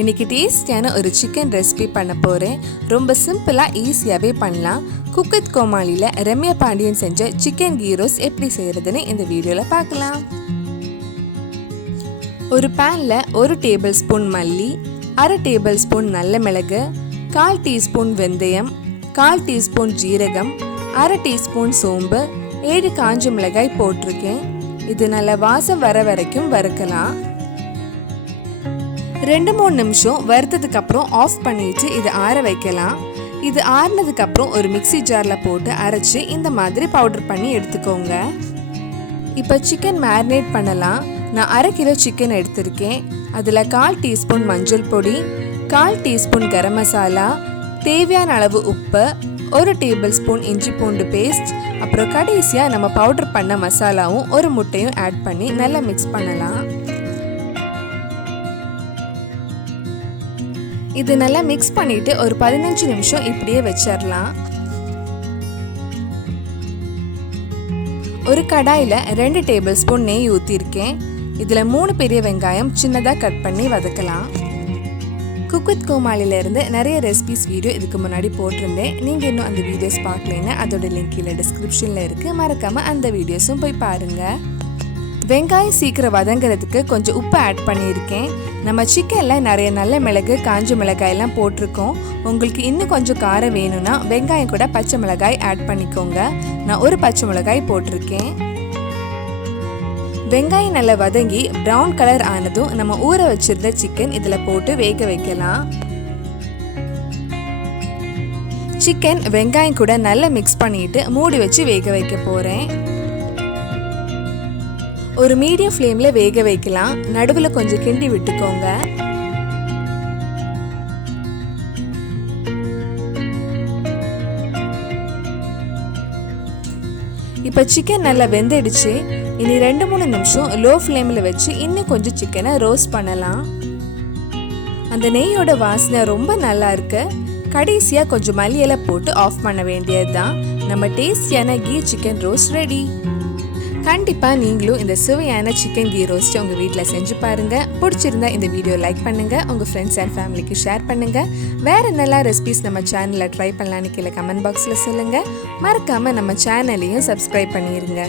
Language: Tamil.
இன்னைக்கு டேஸ்டியான ஒரு சிக்கன் ரெசிபி பண்ண போகிறேன். ரொம்ப சிம்பிளாக ஈஸியாகவே பண்ணலாம். குக் வித் கோமாளியில் ரம்யா பாண்டியன் செஞ்ச சிக்கன் கீ ரோஸ்ட் எப்படி செய்கிறதுன்னு இந்த வீடியோவில் பார்க்கலாம். ஒரு பேனில் 1 டேபிள் ஸ்பூன் மல்லி, 1/2 டேபிள் ஸ்பூன் நல்ல மிளகு, 1/4 டீஸ்பூன் வெந்தயம், 1/4 டீஸ்பூன் ஜீரகம், 1/2 டீஸ்பூன் சோம்பு, 7 காஞ்ச மிளகாய் போட்டிருக்கேன். இது நல்ல வாசம் வர வரைக்கும் வறுக்கலாம். 2-3 நிமிஷம் வறுத்ததுக்கு அப்புறம் ஆஃப் பண்ணிட்டு இதை ஆற வைக்கலாம். இது ஆறினதுக்கு அப்புறம் ஒரு மிக்ஸி ஜாரில் போட்டு அரைச்சி இந்த மாதிரி பவுடர் பண்ணி எடுத்துக்கோங்க. இப்போ சிக்கன் மேரினேட் பண்ணலாம். நான் 1/2 கிலோ சிக்கன் எடுத்திருக்கேன். அதில் 1/4 டீஸ்பூன் மஞ்சள் பொடி, 1/4 டீஸ்பூன் கரம் மசாலா, தேவையான அளவு உப்பு, 1 டேபிள் ஸ்பூன் இஞ்சி பூண்டு பேஸ்ட், அப்புறம் கடைசியாக நம்ம பவுடர் பண்ண மசாலாவும் 1 முட்டையும் ஆட் பண்ணி நல்லா மிக்ஸ் பண்ணலாம். இது நல்லா மிக்ஸ் பண்ணிட்டு ஒரு 15 நிமிஷம் இப்படியே வச்சிடலாம். ஒரு கடாயில் 2 டேபிள் ஸ்பூன் நெய் ஊற்றிருக்கேன். இதில் 3 பெரிய வெங்காயம் சின்னதாக கட் பண்ணி வதக்கலாம். குக் வித் கோமாளியிலேருந்து நிறைய ரெசிபிஸ் வீடியோ இதுக்கு முன்னாடி போட்டிருந்தேன். நீங்கள் இன்னும் அந்த வீடியோஸ் பார்க்கலைன்னா அதோட லிங்க் கீழே டிஸ்கிரிப்ஷனில் இருக்குது. மறக்காமல் அந்த வீடியோஸும் போய் பாருங்கள். வெங்காயம் சீக்கிரம் வதங்கிறதுக்கு கொஞ்சம் உப்பு ஆட் பண்ணியிருக்கேன். நம்ம சிக்கனில் நிறைய நல்ல மிளகு, காஞ்ச மிளகாயெல்லாம் போட்டிருக்கோம். உங்களுக்கு இன்னும் கொஞ்சம் காரம் வேணும்னா வெங்காயம் கூட பச்சை மிளகாய் ஆட் பண்ணிக்கோங்க. நான் 1 பச்சை மிளகாய் போட்டிருக்கேன். வெங்காயம் நல்லா வதங்கி ப்ரௌன் கலர் ஆனதும் நம்ம ஊற வச்சிருந்த சிக்கன் இதில் போட்டு வேக வைக்கலாம். சிக்கன் வெங்காயம் கூட நல்லா மிக்ஸ் பண்ணிட்டு மூடி வச்சு வேக வைக்க போகிறேன். ஒரு மீடியம் ஃப்ளேமில் வேக வைக்கலாம். நடுவில் கொஞ்சம் கிண்டி விட்டுக்கோங்க. இப்போ சிக்கன் நல்லா வெந்துடுச்சு. இனி 2-3 நிமிஷம் லோ ஃப்ளேமில் வச்சு இன்னும் கொஞ்சம் சிக்கனை ரோஸ்ட் பண்ணலாம். அந்த நெய்யோட வாசனை ரொம்ப நல்லா இருக்கு. கடைசியாக கொஞ்சம் மல்லியில போட்டு ஆஃப் பண்ண வேண்டியது தான். நம்ம டேஸ்டியான கீ சிக்கன் ரோஸ்ட் ரெடி. கண்டிப்பாக நீங்களும் இந்த சுவையான சிக்கன் கீ ரோஸ்ட்டை உங்கள் வீட்டில் செஞ்சு பாருங்கள். பிடிச்சிருந்தா இந்த வீடியோ லைக் பண்ணுங்கள், உங்கள் ஃப்ரெண்ட்ஸ் அண்ட் ஃபேமிலிக்கு ஷேர் பண்ணுங்கள். வேறு நல்லா ரெசிபிஸ் நம்ம சேனலில் ட்ரை பண்ணலான்னு கீழே கமெண்ட் பாக்ஸில் சொல்லுங்கள். மறக்காமல் நம்ம சேனலையும் சப்ஸ்கிரைப் பண்ணிடுங்க.